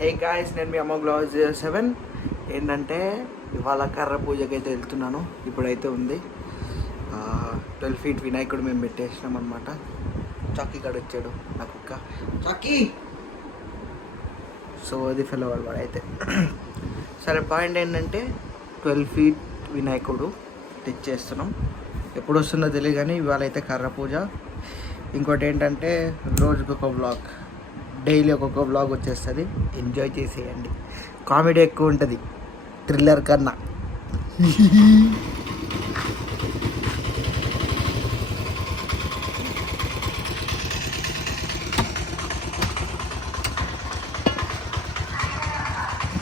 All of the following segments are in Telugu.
హే గాయ్స్, నేను మీ అమ్మ గ్లౌజ్ 7 ఏంటంటే ఇవాళ కర్ర పూజకి అయితే వెళ్తున్నాను. ఇప్పుడైతే ఉంది 12 ఫీట్ వినాయకుడు మేము పెట్టేసినాం అనమాట. చాకీ కాడ వచ్చాడు నా కుక్క చాకీ. సో అది ఫెల్ అవ్వాలి వాడైతే. సరే, పాయింట్ ఏంటంటే 12 ఫీట్ వినాయకుడు తెచ్చేస్తున్నాం. ఎప్పుడు వస్తుందో తెలియదు కానీ ఇవాళ అయితే కర్ర పూజ. ఇంకోటి ఏంటంటే రోజుకి ఒక వ్లాగ్, డైలీ ఒక్కొక్క వ్లాగ్ వచ్చేస్తుంది. ఎంజాయ్ చేసేయండి. కామెడీ ఎక్కువ ఉంటుంది థ్రిల్లర్ కన్నా.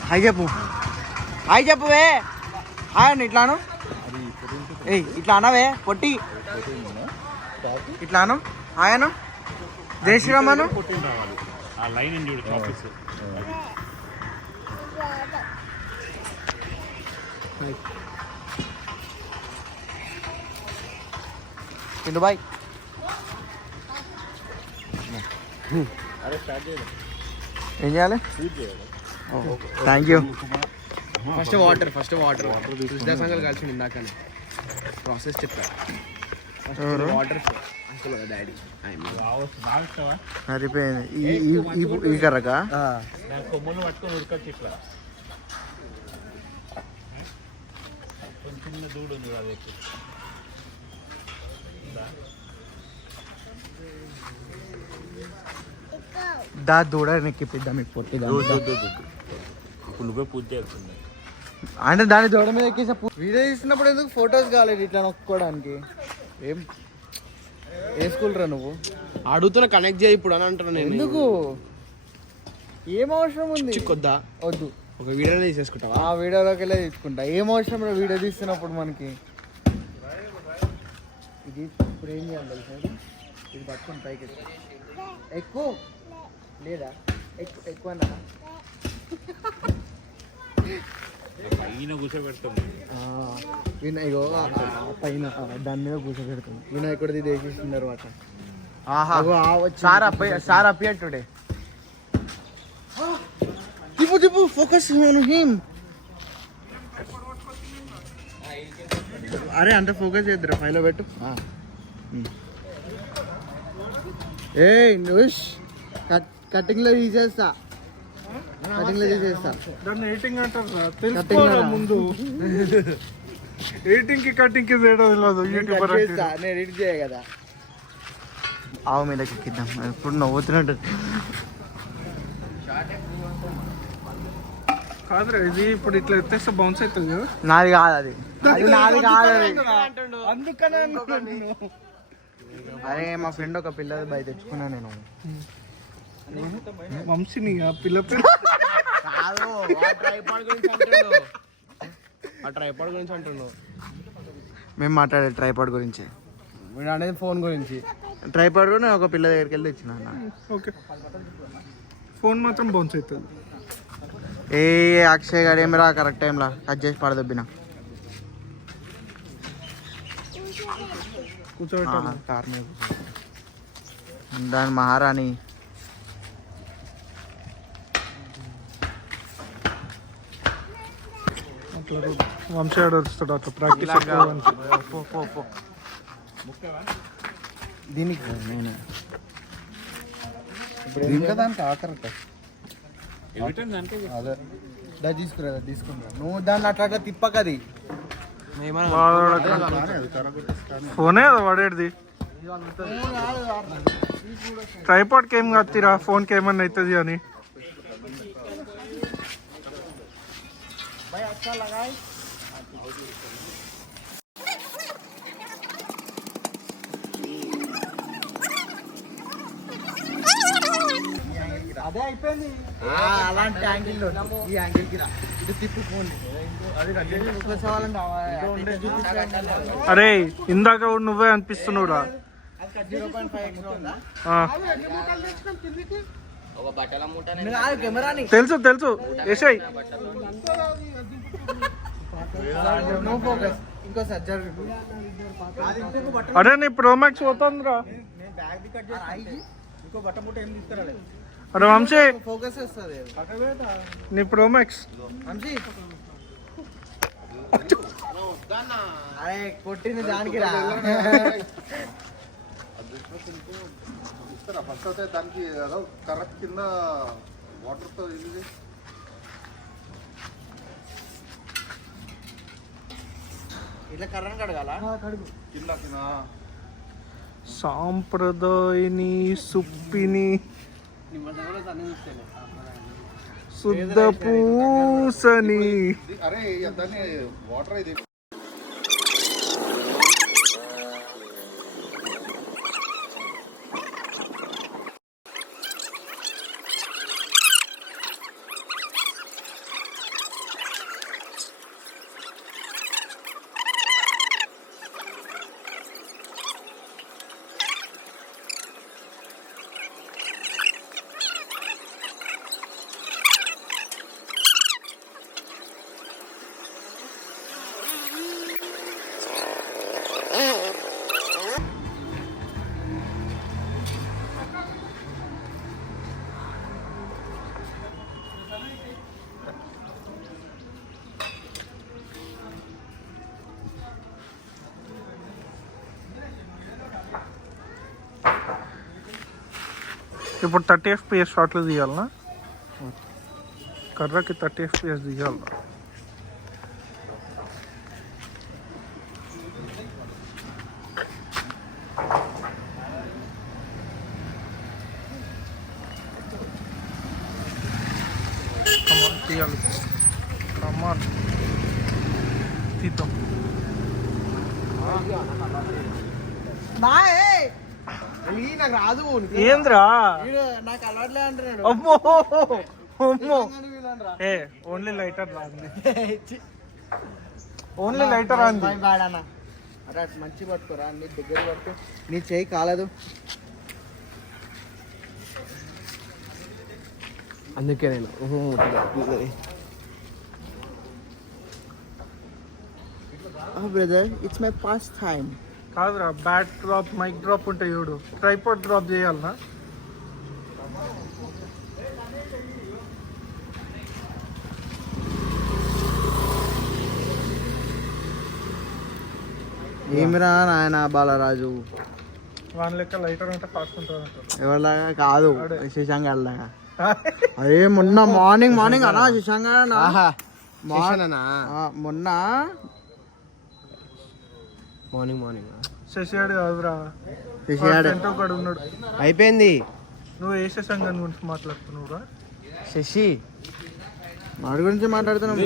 హాయ్ చెప్పు, హాయ్ చెప్పువే. హాయ్ అను, ఇట్లాను. ఏయ్ ఇట్లా అనవే పొట్టి, ఇట్లాను. హాయ్ అను, జై శ్రీరామ్ అను. పిండు బాయ్. ఏం చేయాలి? Thank you. First water Krishna సంగల్ కలిసి ఇందాకనే ప్రాసెస్ చెప్పా. వాటర్ డాడీ సరిపోయింది. ఈ కర్రగా కొమ్ములు పట్టుకొని ఉడకచ్చు. ఇట్లా చిన్న దూడు ఉంది అది. దా దూడ ఎక్కిపిద్దాం మీకు పొట్టిగా. నువ్వే పూజ చేస్తుంది అంటే దాన్ని దూడ మీద ఎక్కేసా. వీడియో తీసినప్పుడు ఎందుకు ఫొటోస్ కాలేదు ఇట్లా నొక్కోవడానికి? ఏం వేసుకుంటారా నువ్వు? అడుగుతున్నా కనెక్ట్ చేయి ఇప్పుడు అని అంటున్నా నేను. ఎందుకు? ఏం అవసరం ఉంది? కొద్దా వద్దు, ఒక వీడియోలో తీసేసుకుంటావా? ఆ వీడియోలోకి వెళ్ళి తీసుకుంటా. ఏం అవసరం వీడియో తీస్తున్నప్పుడు మనకి. ఇది ఇప్పుడు ఏం చేయాలి తెలుసా? ఇది పట్టుకుని పైకి ఎక్కువ లేదా? ఎక్కువ పైన కూర్చోబెడతాం. వినాయకో పైన దాని మీద కూర్చోబెడతాం. వినాయకుడిది దేశిస్తున్న తర్వాత సార్ అపియర్ టుడే. దిప్పు ఫోకస్ ఆన్ హిమ్. అరే అంత ఫోకస్ చేద్దరా, ఫైలో పెట్టు. ఏయ్ నుష్, కటింగ్ లో తీసేస్తా. దాన్ని ఎడిటింగ్ అంటారు. తెలుసుకోవాలి ముందు. ఎడిటింగ్ కి కటింగ్ కి తేడా తెలియదు. యూట్యూబర్ నేను ఎడిట్ చేయ కదా. ఆవు మీద ఎక్కిద్దాం. ఇప్పుడు నవ్వుతున్నట్టు కాదురా ఇది. ఇప్పుడు ఇట్లా ఎత్తేస్తే బౌన్స్ అవుతుంది కదా. నాది కాదు అది, నాది కాదు అది. అందుకనే అరే మా ఫ్రెండ్ ఒక పిల్లది బయట తెచ్చుకున్నా నేను. వంశీని ఆ పిల్ల ట్రైపాడ్ గురించి అంటున్నావు. మేము మాట్లాడే ట్రైపాడ్ గురించి, మీరు అనేది ఫోన్ గురించి. ట్రైపాడ్ కూడా ఒక పిల్ల దగ్గరికి వెళ్ళి తెచ్చిన. ఓకే, ఫోన్ మాత్రం బౌన్స్ అవుతుంది. ఏ అక్షయ్ గారు ఏమి రా కరెక్ట్ టైంలో కట్ చేసి పడదొబ్బిన. కూర్చోబెట్టాలి కార్ మీద దాని మహారాణి. అట్లా వంశీ ఆడుస్తాడు అట్లా ప్రాక్టీస్. దీనికి నేను ఇప్పుడు దానికి ఆఖరి అదే తీసుకురా. నువ్వు దాన్ని అట్లా తిప్పకది. ఫోనే కదా వాడేది. ట్రైపాడ్కి ఏం కత్తిరా, ఫోన్కి ఏమన్నా అవుతుంది అని. అదే అయిపోయింది. అలాంటి యాంగిల్ ఈ యాంగిల్కి రా, ఇది తిప్పు ఫోన్. అరే ఇందాక నువ్వే అనిపిస్తున్నావురా. తెలుసు తెలుసు యశయ్. అరే నీ ప్రోమాక్స్ పోతుందిరా. అరే వంశీ ఫోకస్ వస్తుంది. నీ ప్రోమాక్స్ వంశీ అరే కొట్టింది దానికి రా. ఫస్ట్ అయితే దానికి ఏదో కరెక్ట్ కింద వాటర్తో ఇది ఇట్లా కర్రను కడగాల. కింద కింద సాంప్రదాయని సుప్పిని శుద్ధ పూసని. అరే దాన్ని వాటర్ ఇది ఇప్పుడు 30 FPS షాట్లు తీయాలనా? కర్రకి 30 FPS తీయాలనా? తీయాలి. కమాన్ తీద్దాం. నాకు రాదు. ఏంద్రా నాకు అలవాట్లే అంటున్నాడు. అమ్మో అమ్మో ఏ ఓన్లీ లైటర్ రాంది. ఓన్లీ లైటర్ రాంది. బాడన్నా అరే అటు మంచి పట్టుకోరా. నీ దగ్గర పట్టుకో. నీ చేయి కాలదు. అందుకే నేను brother it's my first time. కాదురా బ్యాట్ డ్రాప్ మైక్ డ్రాప్ ఉంటాయి చూడు. ట్రైపాడ్ డ్రాప్ చేయాలనా? ఏమిరా నాయన బాలరాజు. వాళ్ళ లెక్క లైటర్ అంటే ఫాస్ట్ ఉంటుంది అంటారు. ఎవరిలాగా కాదు శశాంక్ గారిలాగా. అదే మొన్న మార్నింగ్ అన్నా శశాంక్ మొన్న మార్నింగ్ శశియాడు కాదురా, శశియాడే ఫ్రెండ్ ఒకడు ఉన్నాడు. అయిపోయింది. నువ్వు ఏ శశాంక్ గురించి మాట్లాడుతున్నావురా? శశి వాడి గురించి మాట్లాడుతున్నావు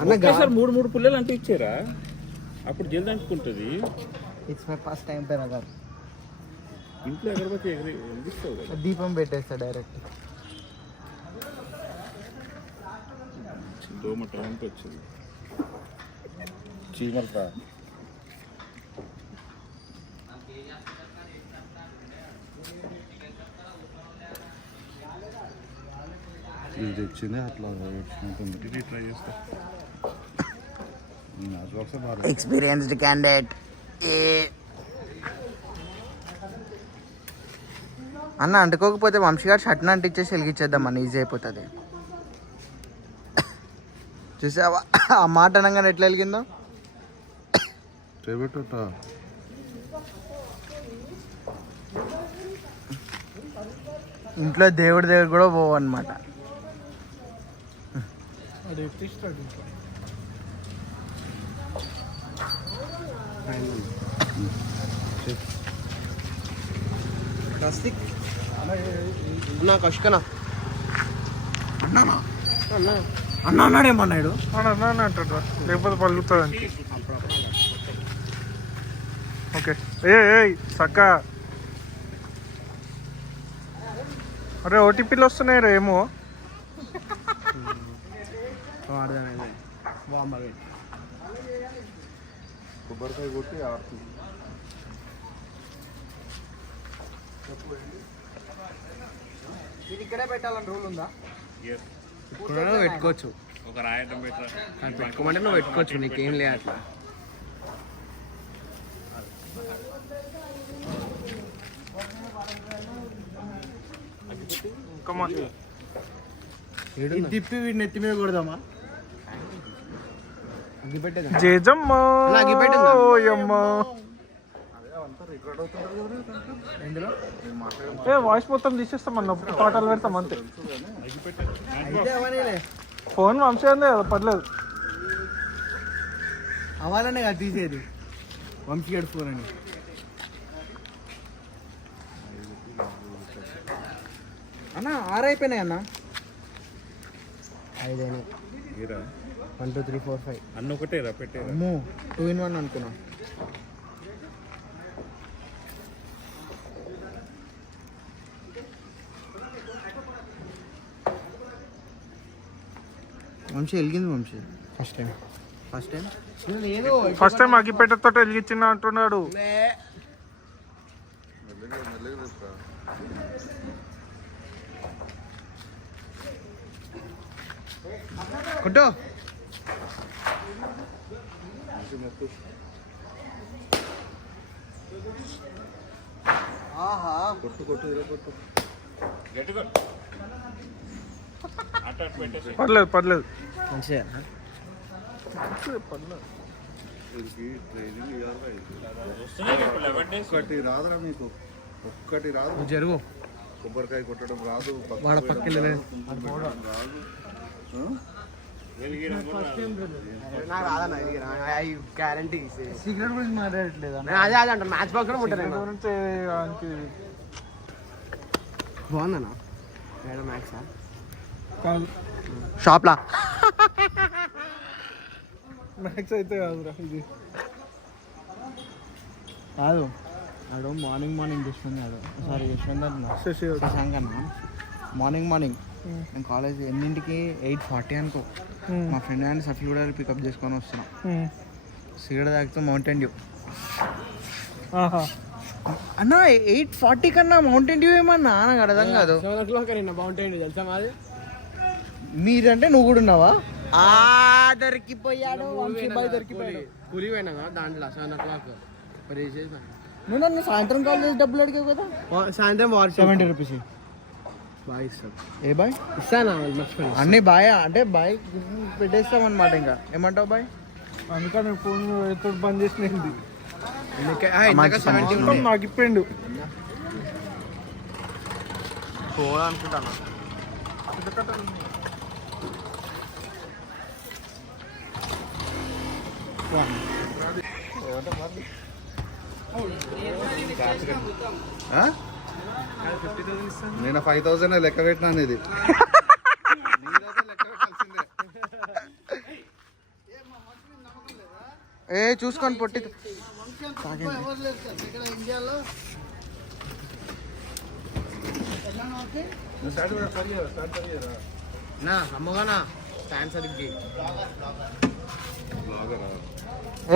అన్న. ఒకేసారి 3 పుల్లలు అంటూ ఇచ్చారా? అప్పుడు జల్ది అంటుకుంటుంది. It's my first time brother. ఇంట్లో అగరబత్తి ఎగిరిస్తావు కదా. దీపం పెట్టేస్తా డైరెక్ట్. దోమ టైంకి వచ్చింది. చీమలతా ఇది తెచ్చింది అట్లా ట్రై చేస్తా. Experienced candidate. అన్న అంటుకోకపోతే వంశీ గారు షర్ట్ని అంటించేసి వెలిగించేద్దాం అన్న, ఈజీ అయిపోతుంది. చూసావా ఆ మాట అనగానే ఎట్లా వెలిగిందో. చేపెట్ట ఇంట్లో దేవుడి దగ్గర కూడా పోవన్నమాట. కష్కనా అన్న అన్నాడేమన్నాడు. అంటాడు, లేకపోతే పలుకుతుంది. ఓకే ఏ సక్క. అరే ఓటీపీలు వస్తున్నాయి రా. ఏమో కొబ్బరికాయ కొట్టి ఆడుతుంది. ఇది ఇక్కడే పెట్టాలని రూల్ ఉందా? పెట్టుకోవచ్చు. ఒక రాయటం పెట్టరా. పెట్టుకోమంటే నువ్వు పెట్టుకోవచ్చు, నీకేం లే అట్లా. కమాన్ తిప్పి వీడిని ఎత్తి మీద కొడదామా? అగ్గి పెట్టేది జేజమ్మ అలా అగ్గి పెట్టిందా? ఓయమ్మ ఏ వాయిస్ మొత్తం తీసేస్తాం అన్న పాటలు పెడతాం అంతే. అయితే అవనేలే ఫోన్ వంశీయందే కదా పర్లేదు. అవ్వాలనే కదా తీసేది వంశీ గడి ఫోన్ అని. అన్న 6 అయిపోయినాయి అన్న. 5 అయినాయి. ఏరా 1 2 3 4 5. అన్న ఒకటేరా పెట్టేరా. అమ్మో 2 in 1 అనుకున్నా. వంశీ వెలిగింది Vamshi first time first time. First time అగ్గిపెట్టతో వెలిగించిన అంటున్నాడు. మెల్లగా చెప్తా. కొట్టు ఆహా కొట్టు ఇలా కొట్టు. గట్టిగా అట్ట అట్ట పెట్టేసి పర్లేదు మంచిగా వీడికి ట్రైనింగ్ ఇవ్వాలా ఇది? వస్తున్నాయి ఇప్పుడు 11 days. ఒక్కటి రాదురా మీకు, ఒక్కటి రాదు. నువ్వు జరుగు. కొబ్బరికాయ కొట్టడం రాదు, వాడ పక్కకి వెళ్ళలేదు. రాదు. వెలిగియడం కూడా రాదు. నాకు రాదన్న గ్యారంటీ. సీక్రెట్ గురించి మాట్లాడట్లేదు అన్న. అదే అదే అంట మ్యాచ్ బాక్స్ కూడా ఉంటాను గురించి ఆయనకి బాగుందన్నా మేడం మ్యాక్సా కాదు షాప్లా మ్యాక్స్ అయితే కాదురా ఇది. కాదు ఆడు మార్నింగ్ చేస్తున్నాడు. సారీ యశ్వంత్ అన్న శశాంక్ అన్న మార్నింగ్ నేను కాలేజ్ ఎన్నింటికి 8:40 అనుకో. మా ఫ్రెండ్ అండ్ సఫీ కూడా పికప్ చేసుకొని వస్తున్నాం. సిగరెట్ తాగుతూ మౌంటైన్ డ్యూ అన్న 8:40 కన్నా మౌంటైన్ డ్యూ ఏమన్నా నాకు అర్థం కాదు. 7 o'clock నిన్న బాగుంటాయండి తెలుసా మాది. మీరంటే నువ్వు కూడా ఉన్నావా? దొరికిపోయాడు దొరికిపోయాడు. కూలి పోయినా దాంట్లో 7 o'clock మరి చేసా. నువ్వు నన్ను సాయంత్రం కాల్ చేసి డబ్బులు అడిగావు కదా. సాయంత్రం వార్ 70 రూపీస్ బాయ్ ఇస్తాను. ఏ బాయ్ ఇస్తానా మర్చిపోయి అన్నీ బాయ్ అంటే బాయ్ పెట్టేస్తామన్నమాట. ఇంకా ఏమంటావు బాయ్? అందుకని ఫోన్ ఎప్పుడు బంద్ చేసినది మొత్తం నాకు ఇప్పిండు. అనుకుంటాను. నేను 5,000 లెక్క పెట్టినా అనేది. ఏ చూసుకొని పొట్టి నా అమ్మగానా ఛాన్స్ అడిగి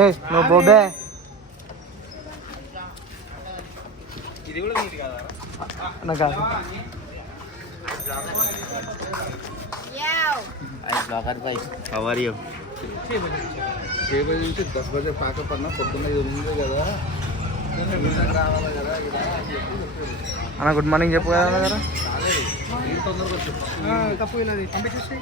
ఏ నువ్వు బోబే ఇది కూడా నీట్ కదా. నాకు కేబుల్ నుంచి 10 బజే ప్యాకప్ అన్నా పొద్దున్న ఇది ఉంది కదా రావాలి కదా. అన్న గుడ్ మార్నింగ్ చెప్పు కదా. తప్పు పంపించేసి